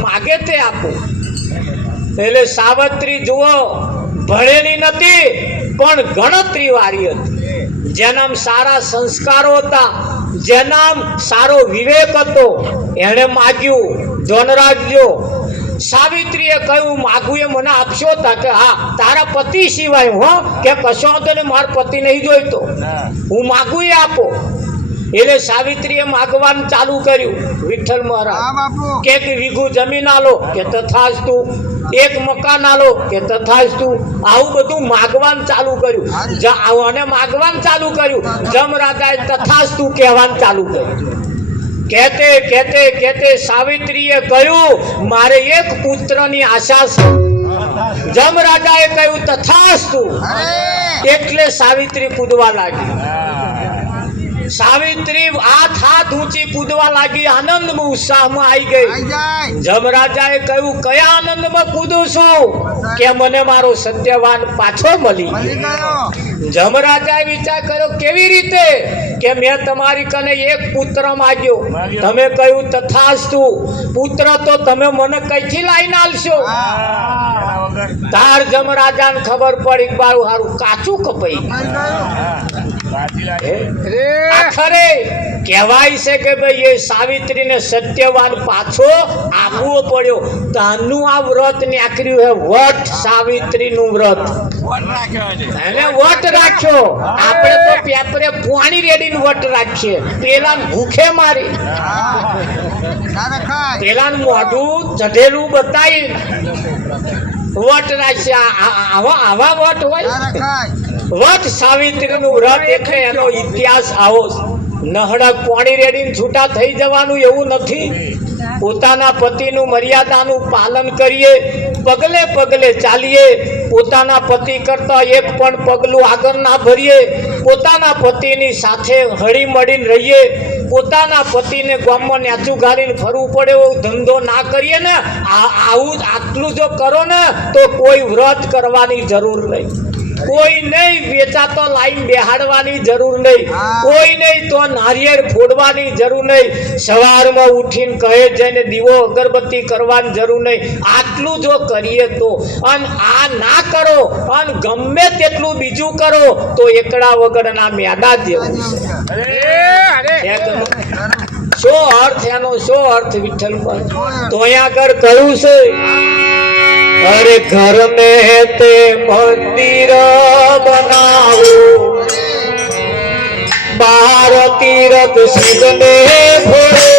માગે તે આપો. એટલે સાવિત્રી જુઓ ભણેલી નથી પણ ગણતરી વાળી હતી. જેનામ સારા સંસ્કારો હતા, જેનામ સારો વિવેક હતો, એણે માગ્યું. ધન રાખજો. સાવિત્રીએ કહ્યું માગવું એ મને આપશો? કે હા તારા પતિ સિવાય. હો કે કશો હતો ને મારા પતિ નહીં જોઈતો, હું માગું એ આપો. એટલે સાવિત્રીએ માગવાનું ચાલુ કર્યું. વિઠ્ઠલ મહારાજ કે વીઘું જમીન આલો કે તથાસ્તુ, એક મકાન આલો કે તથાસ્તુ. આવું બધું માગવાનું ચાલુ કર્યું. અને માગવાનું ચાલુ કર્યું. જમ રાજાએ તથાસ્તુ કહેવાનું ચાલુ કર્યું. કહેતે કહેતે કહેતે સાવિત્રીએ કહ્યું મારે એક પુત્રની આશા છે. જમ રાજાએ કહ્યું તથાસ્તુ. એટલે સાવિત્રી કૂદવા લાગી. સાવિત્રી હાથ ઊંચી કૂદવા લાગી. આનંદમાં ઉત્સાહમાં આવી ગઈ. જમરાજાએ કહ્યું કયા આનંદમાં કૂદું છું? કે મને મારો સત્યવાન પાછો મળી ગયો. જમરાજાએ વિચાર કર્યો કેવી રીતે? કે મેં તમારી કને એક પુત્ર માગ્યો, તમે કહ્યું તથાસ્તુ. પુત્ર તો તમે મને કઈથી લાઈને આલશો? તાર જમરાજાને ખબર પડી બારું હારું કાચું કપાઈ. આખરે કહેવાય છે કે ભાઈ એ સાવિત્રીને સત્યવાન પાછો આપવો પડ્યો. તાનું આ વ્રત નીકળ્યું હે વટ સાવિત્રીનું વ્રત. એને વટ રાખ્યો. આપણે તો પેપરે પાણી રેડીને વટ રાખીએ. પેલા ભૂખે મારી, પેલા મોઢું ચઢેલું બતાવી વટ રાખ્યા. આવા વટ હોય. વટ સાવિત્રીનું વ્રત એટલે એનો ઇતિહાસ આવો. નહડક પાણી રેડીને છૂટા થઈ જવાનું એવું નથી. પોતાના પતિનું મર્યાદાનું પાલન કરીએ, પગલે પગલે ચાલીએ, પોતાના પતિ કરતા એક પણ પગલું આગળ ના ભરીએ, પોતાના પતિની સાથે હળી મળીને રહીએ, પોતાના પતિને ગામમાં ન્યાચું ગાડીને ફરવું પડે એવો ધંધો ના કરીએ ને, આવું આટલું જો કરો ને તો કોઈ વ્રત કરવાની જરૂર નહીં, કોઈ નહીં વેચાતો લાઈન બેહાડવાની જરૂર નહીં, કોઈ નહીં તો નારિયેળ ફોડવાની જરૂર નહીં, સવારમાં ઉઠીને કહે જઈને દીવો અગરબત્તી કરવાની જરૂર નહીં. આટલું જો કરીએ તો, અને આ ના કરો અને ગમે તેટલું બીજું કરો તો એકડા વગરના મેડા જેવું છે. શું અર્થ એનો, શું અર્થ વિઠ્ઠલ પર? તો અહીંયા આગળ કહ્યું છે, અરે ઘર ને તે મંદિર બનાવો, બાર તીરથ સિદ્ધને ભરો.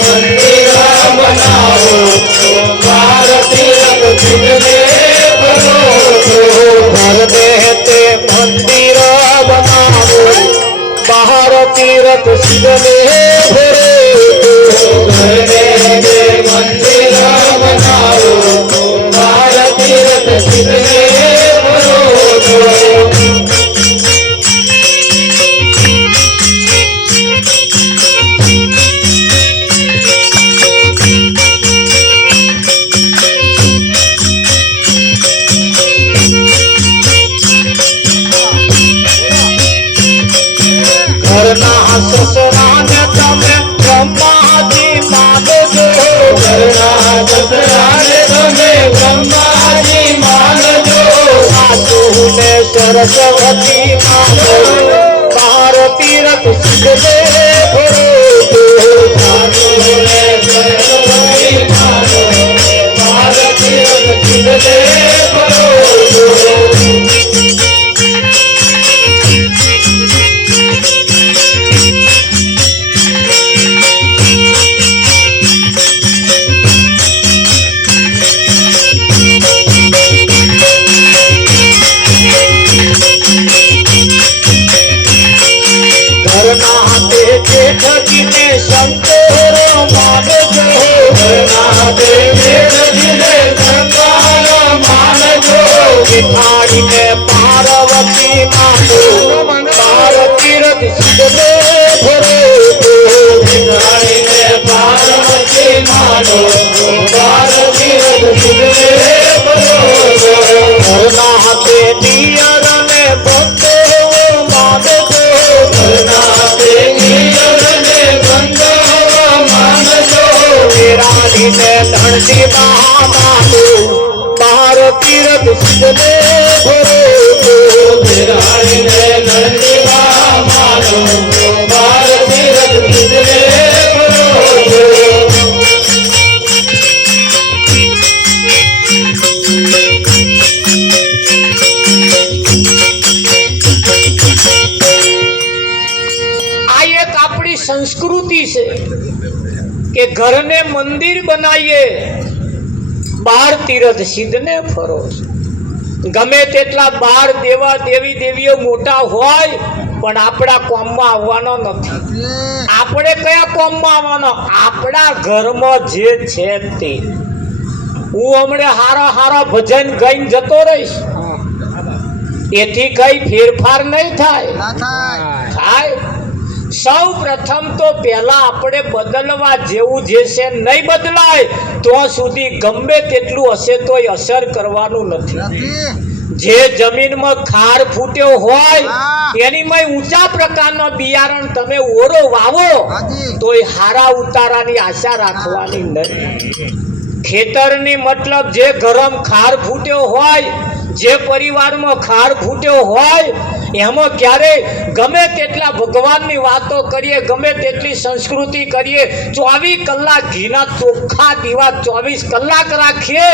મંદિર બનાવો, બાર તીરથ સિદ્ધને ભરો. ઘર ને તે મંદિર બનાવો, બાર તીરથ સિદ્ધને ભરો. ઘર ને તે મંદિર બનાવો, બાર તીરથ સિદ્ધને ભરો. ઘરના સસરાને તમે બ્રહ્માજી માનજો, ઘરના સસરાને તમે બ્રહ્માજી માનજો. સાસુને સરસ્વતી માનો, બાર તીરથ સિદ્ધને ભરો. સાસુને સરસ્વતી માનો, બાર તીરથ સિદ્ધને ભરો. જેઠજીને શંકર માનજો, ઘરના જેઠજીને શંકર માનજો. જેઠાણીને પાર્વતી માનો, બાર તીરથ સિદ્ધને ભરો. જેઠાણીને પાર્વતી માનો, બાર તીરથ સિદ્ધને ભરો. ઘરના હાથે દિયરને બંધો માનજો, ઘરના રાણીને ધણતી માનો, બાર તીરથ સિદ્ધને ભરો. રાણીને ધણતી માનો, બાર તીરથ સિદ્ધને ભરો. આ એક આપણી સંસ્કૃતિ છે કે ઘરને મંદિર બનાવીએ, બાર તીરથ સિદ્ધને ફરો. ગમે તેટલા બાર દેવા દેવી દેવીઓ મોટા હોય પણ આપણા કોમમાં આવવાનો નથી. આપણે કયા કોમમાં આવવાનો? આપણા ઘરમાં જે છે તે. હું હમણાં હારા ભજન ગાઈને જતો રહીશ, એથી કઈ ફેરફાર નહીં થાય. સૌ પ્રથમ તો પહેલા આપણે બદલવા જેવું જે છે નહીં બદલાય તો સુધી ગમે તેટલું હશે તોય અસર કરવાનું નથી. જે જમીનમાં ખાર ફૂટ્યો હોય એનીમાં ઊંચા પ્રકારનો બિયારણ તમે ઓરો વાવો તોય હારા ઉતારાની આશા રાખવાની નહીં. ખેતરની મતલબ જે ગરમ ખાર ફૂટ્યો હોય, જે પરિવારમાં ખાર ફૂટ્યો હોય, એમાં ક્યારેય ગમે તેટલા ભગવાનની વાતો કરીએ, ગમે તેટલી સંસ્કૃતિ કરીએ, 24 કલાક ઘીના ચોખ્ખા દીવા 24 કલાક રાખીએ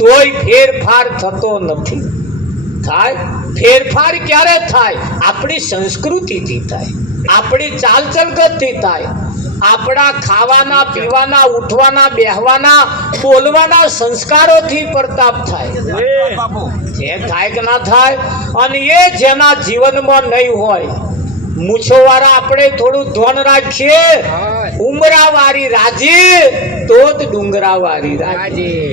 તોય ફેરફાર થતો નથી. થાય ફેરફાર ક્યારે થાય? આપણી સંસ્કૃતિથી થાય, આપણી ચાલચલગતથી થાય, આપણા ખાવાના પીવાના ઉઠવાના બેહવાના બોલવાના સંસ્કારોથી પ્રતાપ થાય. જે થાય કે ના થાય. અને એ જેના જીવનમાં નહીં હોય, મૂછોવાળા આપણે થોડું ધ્યાન રાખીએ, ઉમરાવાળી રાજી તો જ ડુંગરાવાળી રાજી.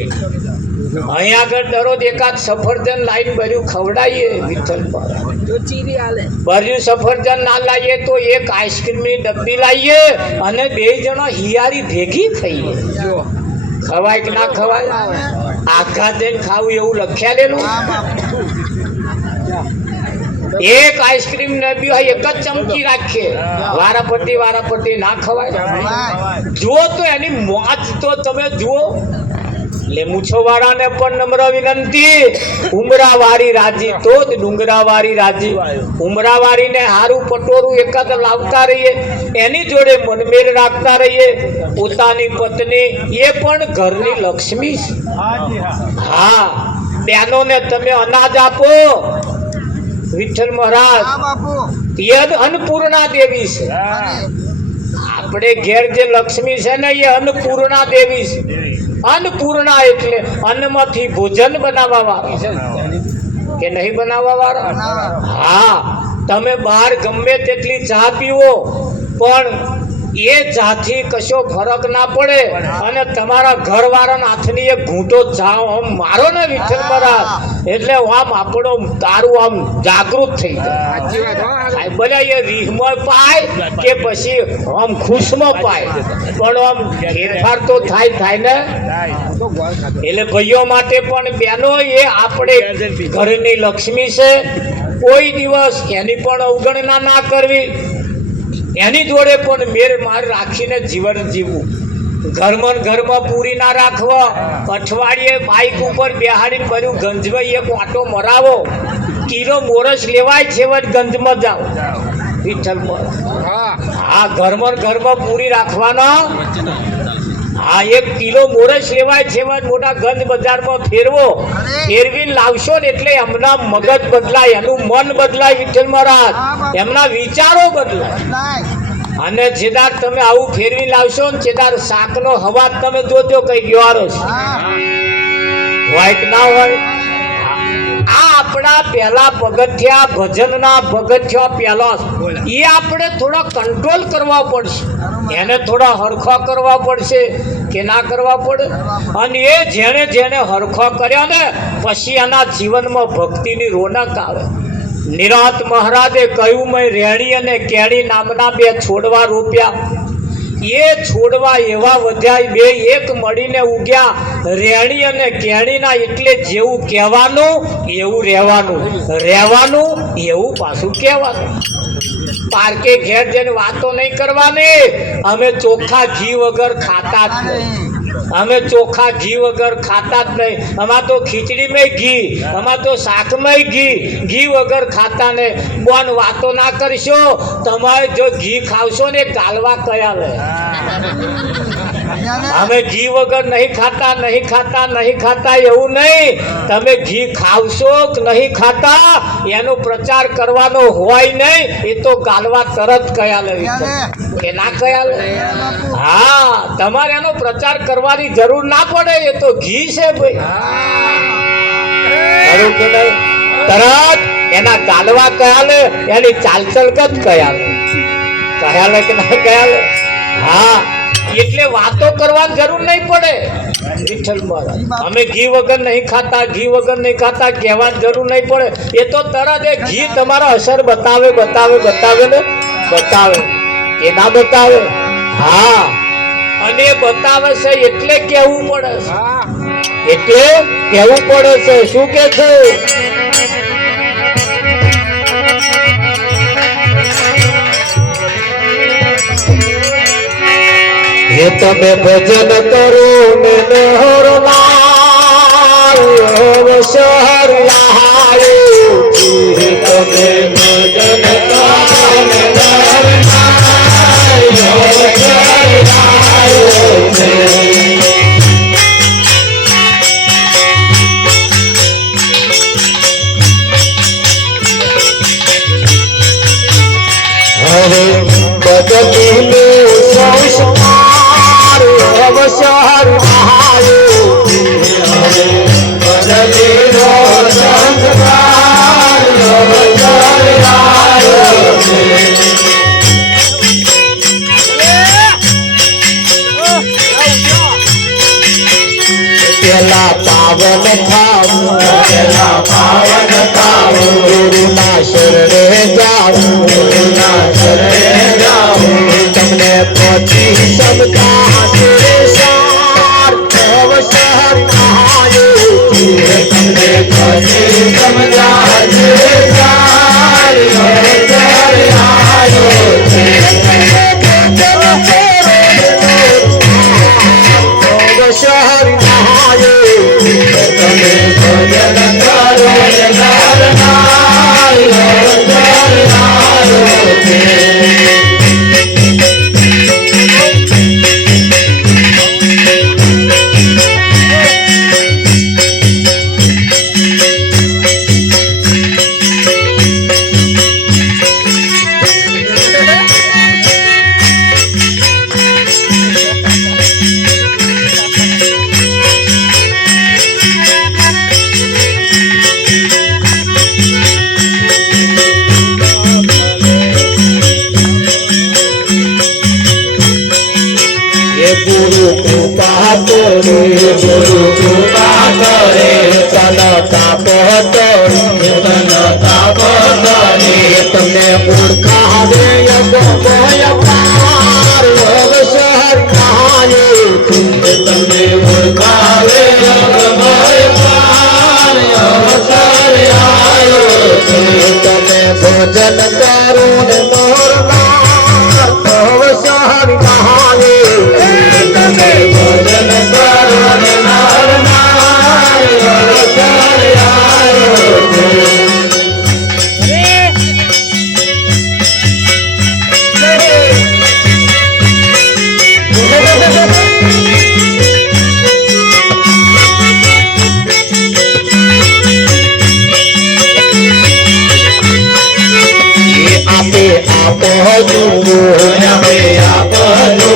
અહીંયા આગળ દરરોજ એકાદ સફરજન લાઈન ભર્યું ખવડાવીએ વિઠ્ઠલ ભર્યું સફરજન ના લાવીએ તો એક આઈસ્ક્રીમની ડબ્બી લાવીએ અને બે જણા હિયારી ભેગી થઈએ. ખવાય કે ના ખવાય? આઘા દઈને ખાવું એવું લખ્યાલેલું. એક આઈસ્ક્રીમ ને બી એક જ ચમચી રાખીએ, વારાપટ્ટી ના ખવાય. જુઓ તો એની મોજ તો તમે જુઓ. એટલે મૂછોવાળાને પણ નમ્ર વિનંતી, ઉમરાવાળી રાજી તો જ ડુંગરાવાળી રાજી. ઉમરાવાળીને હારું પટોરું એકાદ લાવતા રહીએ, એની જોડે મનમેળ રાખતા રહીએ. પોતાની પત્ની એ પણ ઘરની લક્ષ્મી છે. હા, બહેનોને તમે અનાજ આપો. વિઠ્ઠલ મહારાજ એ અન્નપૂર્ણા દેવી છે. આપણે ઘેર જે લક્ષ્મી છે ને એ અન્નપૂર્ણા દેવી છે. અન્નપૂર્ણા એટલે અન્નમાંથી ભોજન બનાવવા વાળા કે નહીં બનાવવા વાળા. હા, તમે બહાર ગમે તેટલી ચા પીવો પણ એ ચાથી કશો ફરક ના પડે અને તમારા ઘરવાળાના હાથની એક ઘૂંટો ચા આમ મારો ને વિઠ્ઠલ મહારાજ એટલે આમ આપણો તારું આમ જાગૃત થઈ જાય. ભલે એ રીહમાં પાય કે પછી આમ ખુશમાં પાય પણ આમ ફેરફાર તો થાય ને. એટલે ભાઈઓ માટે પણ બહેનો એ આપણે ઘરની લક્ષ્મી છે. કોઈ દિવસ એની પણ અવગણના ના કરવી, એની જોડે પણ મેર માર રાખીને જીવન જીવવું. ઘરમાં પૂરી ના રાખવા. અઠવાડિયે બાઇક ઉપર બેહાડીને બધું ગંજમાં એક આંટો મરાવો. કિલો મોરસ લેવાય છેવટ ગંજમાં જાઓ. વિઠ્ઠલ હા, ઘરમાં પૂરી રાખવાના. હા, 1 કિલો મોરસ લેવાય છેવટ મોટા ગંજ બજારમાં ફેરવીને લાવશો ને એટલે એમના મગજ બદલાય, એનું મન બદલાય. વિઠ્ઠલ મહારાજ એમના વિચારો બદલાય. અને જેદાર તમે આવું ફેરવી લાવશો ને જેદાર શાકનો હવાજ તમે જોજો કઈ ગયો છે હોય કે ના હોય. આ આપણા પહેલા પગથિયા ભજનના પગથિયા પહેલા એ આપણે થોડા કંટ્રોલ કરવા પડશે, એને થોડા હરખા કરવા પડશે કે ના કરવા પડે. અને એ જેણે હરખા કર્યા ને પછી એના જીવનમાં ભક્તિની રોનક આવે. નિરાંત મહારાજે કહ્યું, મેં રેણી અને કેણી નામના 2 છોડવા રોપ્યા. એ છોડવા એવા વધ્યા, 2 એક મળીને ઉગ્યા. રેણી અને કેણીના એટલે જેવું કહેવાનું એવું રહેવાનું એવું પાછું કહેવાનું. પાર્કે ઘેર જઈને વાતો નહીં કરવાની. અમે ચોખ્ખા ઘી વગર ખાતા જ નહીં. અમાર તો ખીચડીમાં ઘી, અમાર તો શાકમાં ઘી વગર ખાતા ને. બોન વાતો ના કરશો. તમારે જો ઘી ખાવશો ને કાલવા કયા લે. અમે ઘી વગર નહીં ખાતા એવું નહીં. તમે ઘી ખાવશો કે નહીં ખાતા એનો પ્રચાર કરવાનો હોય નહીં. એ તો ગાલવા તરત કયા લે કે ના કયા લે. હા, તમારે એનો પ્રચાર કરવાની જરૂર ના પડે. એ તો ઘી છે ભાઈ, ખરું કે નહીં? તરત એના ગાલવા કયા લે, એની ચાલચલકત કયા લે કે ના કયા લે. હા, એટલે વાતો કરવાની જરૂર નહીં પડે. વિઠ્ઠલ મહારાજ અમે ઘી વગર નહીં ખાતા કહેવાની જરૂર નહીં પડે. એ તો તરત એ ઘી તમારા અસર બતાવે એ ના બતાવે. હા, અને બતાવે છે એટલે કેવું પડે છે. શું કે છે? હે તમે ભજન કરો ને શહર હે તમે ભજન કરો હવે બદલીને સંસ્કાર અવસર બદલીનો સંસ્કાર પેલા ભરેલા પાવન થાવું ભરેલા પાવન થાવું ગુરુના શરણે જાવું ગુરુના શરણે જાવું તમને પહોંચી સમજા છે સાર અવસર આવ્યો તમને પછી સમજાશે સારી અવસર આવ્યો છે અવસર આવ્યો તમે ભજન કરો ને નર નારી અવસર આવ્યો છે ગુરુ કૃપા કરે ગુરુ કૃપા કરે તન તાપ તોડી તન તાપ કરે તમને મૂર્ખાવે ભય પાર અવસર આવ્યો તમને મૂર્ખાવે ભય પાર અવસર આવ્યો છે તમે ભોજન કરો ને મોરનાર અવસર આવ્યો તમે ભજન કરો ને નર નારી અવસર આવ્યો છે આપે આપો જુઓ આપે આપજો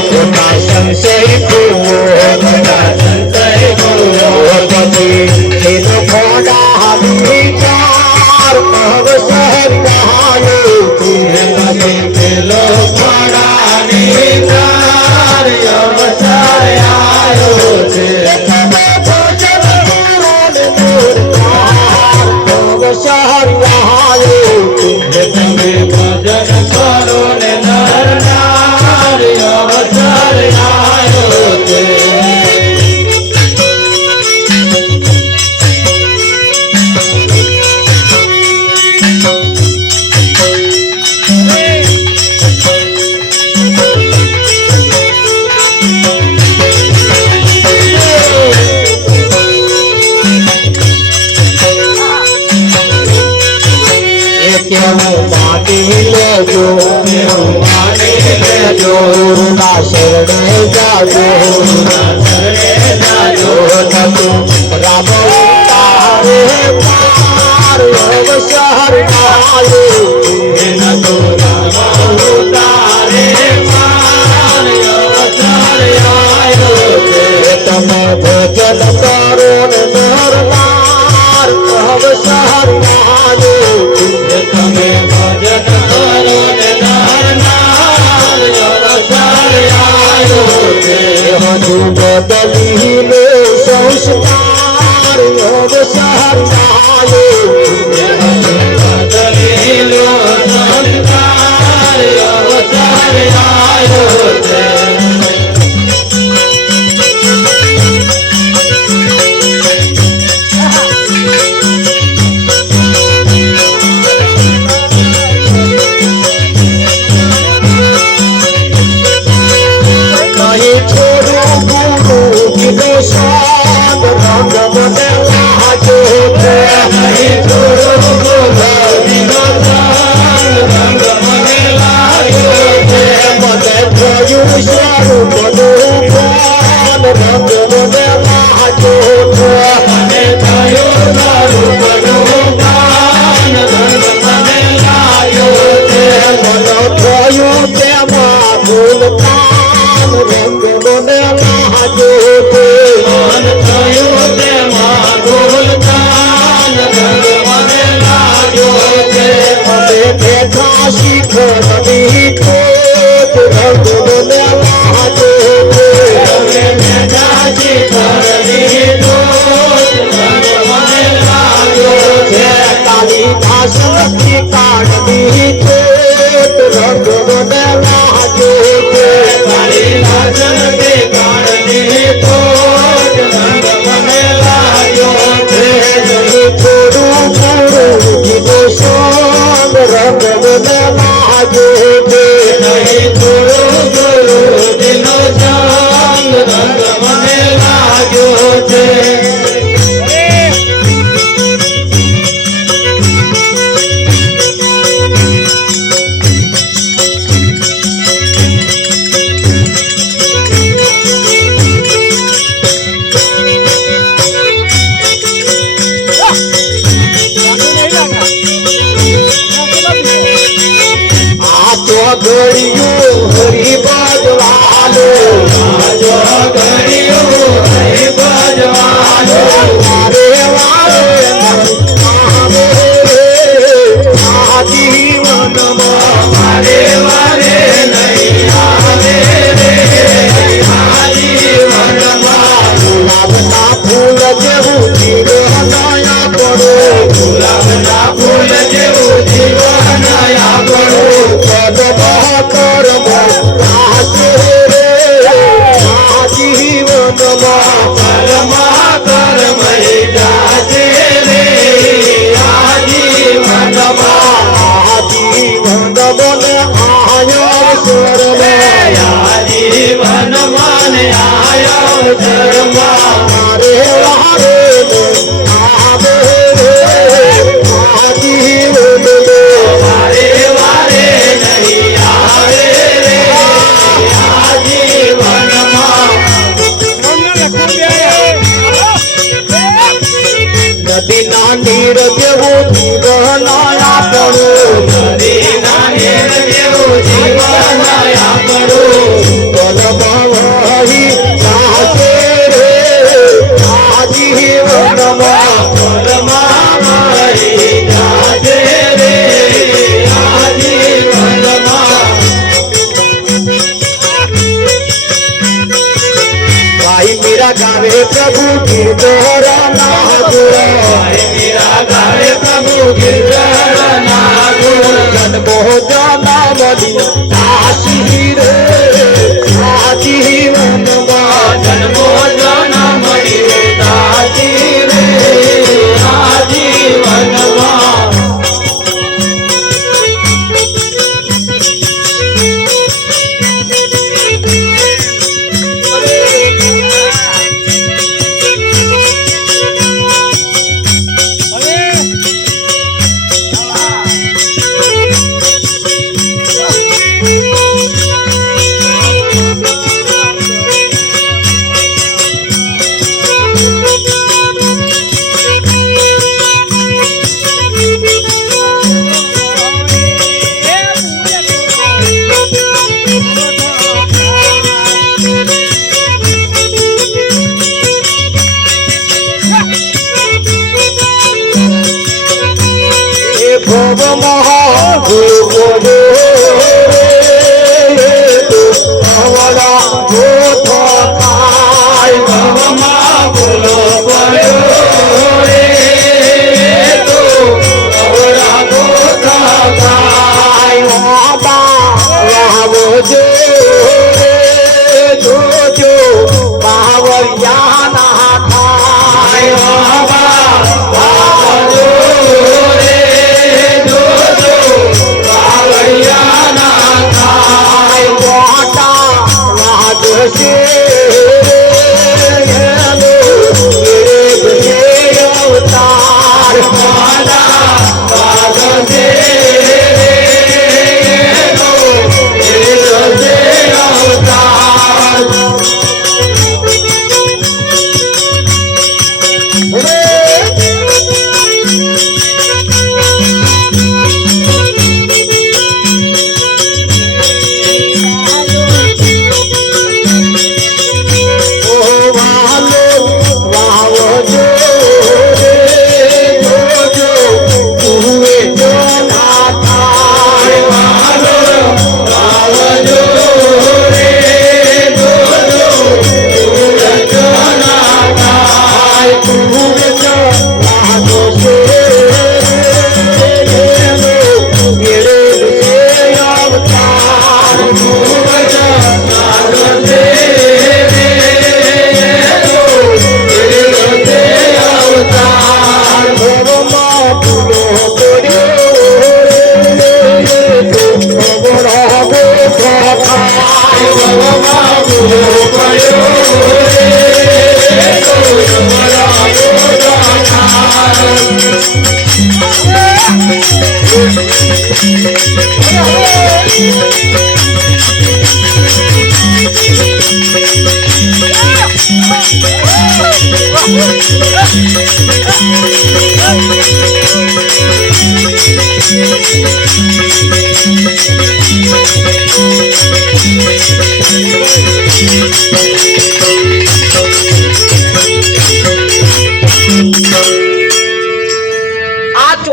ખોટા સંશય ખુઓ બધા સંતય ગુરુ પછી ખેલો ખોડા વિચાર અવસર આવ્યો પછી પેલો પડાની તાર અવસર આવ્યો છે તમે ભોજન કરો ને મૂર્ખાર અવસર આવ્યો તમે ભજન કરો ને નર નારી અવસર આવ્યો છે કેવું માટી લેજો એવું માની લેજો ગુરુના શરણે જાજો ગુરુના શરણે જાજો થતું રામ તારે પાર અવસર આવ્યો એના તો રામ ઉતારે પાર અવસર આવ્યો છે તમે ભજન કરો ને નરનાર અવસર આવ્યો તમે ભજન કરો ને નર નારી અવસર આવ્યો છે હજુ બદલી લો સંસ્કાર અવસર આવ્યો બદલીલો સંસ્કાર અવસર આવ્યો છે નહીં છોડું ગુરુ કીધો સાગ રંગ મને લાજો વારે વારે આવે રે આ જીવનમાં વારે વારે નહીં આવે રે આ જીવનમાં ગુલાબના ફૂલ જેવું જીવન આપણું ગુલાબના ફૂલ જેવું જીવન આપણું કદમ કર્મ રાશે રે આ જીવનમાં કર્મા કર્મ જાશે રે આ જીવનમાં બને આયો સ્વરમે આ જીવનમાં આયો સ્વરમાં મારે વારે આવે રે આ જીવનમાં વારે વારે નહીં આવે રે આ જીવનમાં નદીના નીર જેવું જીવન આપણું નદીના નીર જેવું જીવન આપણું કલમ વહી જાશે રે આ જીવનમાં કલમ વહી જાશે રે આ જીવનમાં ભાઈ મીરા ગાવે પ્રભુ ગીરધર નાગો ભાઈ મીરા ગાવે પ્રભુ ગીરધર નાગો જન્મો જન્મની દાસી રે આ જીવનમાં જન્મો જન્મની દાસી રે આ જીવનમાં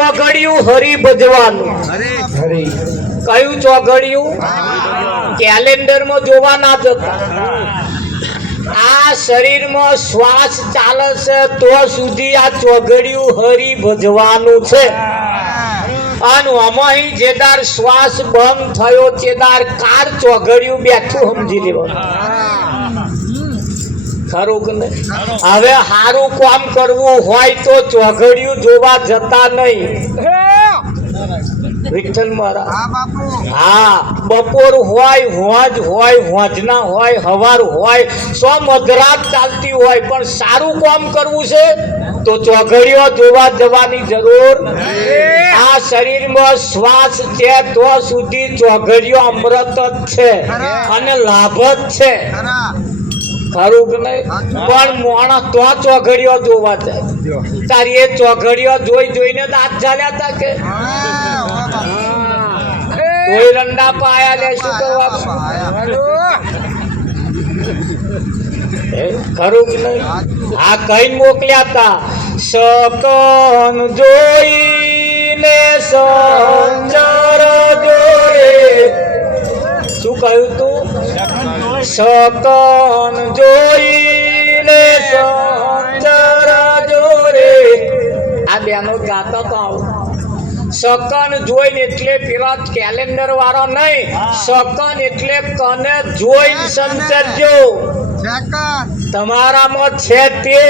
ચોઘડિયું હરી ભજવાનું. હરી કયું ચોઘડિયું? કેલેન્ડરમાં જોવા ના જતા. આ શરીરમાં શ્વાસ ચાલે છે તો સુધી આ ચોઘડિયું હરી ભજવાનું છે. અને આમાં જેદાર શ્વાસ બંધ થયો તેદાર કાર ચોઘડિયું બેઠું સમજી લેવાનું. ખરું કે નહીં? હવે સારું કામ કરવું હોય તો ચોઘડિયું જોવા જતા નહીં. વિઠ્ઠલ મહારાજ. હા, બપોર હોય હોજ હોય હોજના હોય હવાર હોય સો મધરાત ચાલતી હોય પણ સારું કામ કરવું છે તો ચોઘડિયો જોવા જવાની જરૂર. આ શરીરમાં શ્વાસ છે તો સુધી ચોઘડિયો અમૃત જ છે અને લાભ જ છે. ખરું કે નહીં? પણ મોણા તો ચોઘડિયો જોવા જાય. તારી એ ચોઘડિયો જોઈને દાંત ઝાલ્યા હતા કે કોઈ રંડા પાયા લે શું કરવા? ખરું કે નહીં? આ કઈ મોકલ્યા હતા? શકન જોઈને સંચર જોડે. શું કહ્યું તું? શકન જોઈને સંચર જોડે. આ બેનો ગાતા તો આવું. શકન જોઈને એટલે પેલા કેલેન્ડર વાળો નહીં. શકન એટલે કને જોઈને સંચરજો. તમારામાં છે તે.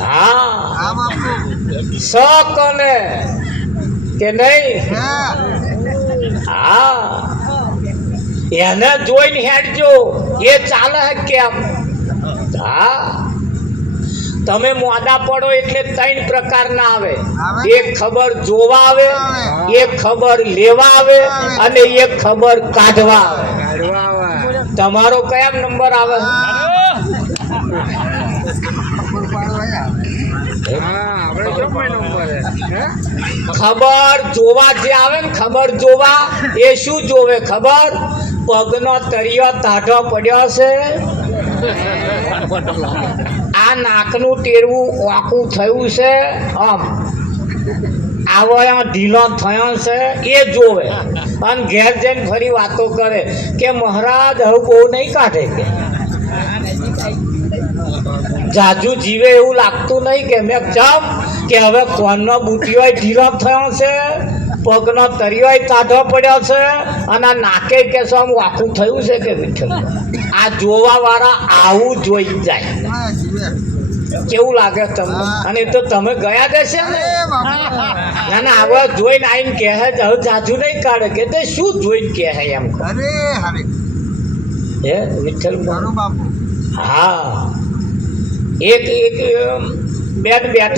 હા, શકને કે નહીં? હા, એને જોઈને હેડજો. એ ચાલે કેમ? હા, તમે મોડા પડો એટલે 3 પ્રકારના આવે. એક ખબર જોવા આવે, એક ખબર લેવા આવે અને એક ખબર કાઢવા આવે. તમારો કયા નંબર આવે? ખબર જોવા જે આવે ને, ખબર જોવા એ શું જોવે ખબર? પગનો તળિયો તાઢો પડ્યો છે, આ નાકનું ટેરવું વાંકું થયું છે, આમ આવો ઢીલો થયો છે એ જોવે. અને ઘેર જઈને ફરી વાતો કરે કે મહારાજ હવે બહુ નહીં કાઢે કે જાજુ જીવે એવું લાગતું નહીં કે મેં ચમ કે હવે કોનનો બુટીઓ ઢીલો થયો છે, પગનો તળિયો તાઢો પડ્યો છે અને આ નાકે કે આમ વાંકું થયું છે કે વિઠ્ઠલ. આ જોવા વાળા આવું જોઈ જાય. કેવું લાગે તમને? અને તો તમે ગયા દેશે ને અને આવા જોઈને આવીને કહે હવે જાજુ નહીં કાઢે કે તે શું જોઈને કહે એમ હે વિઠ્ઠલ. હા, એક બેન બેઠા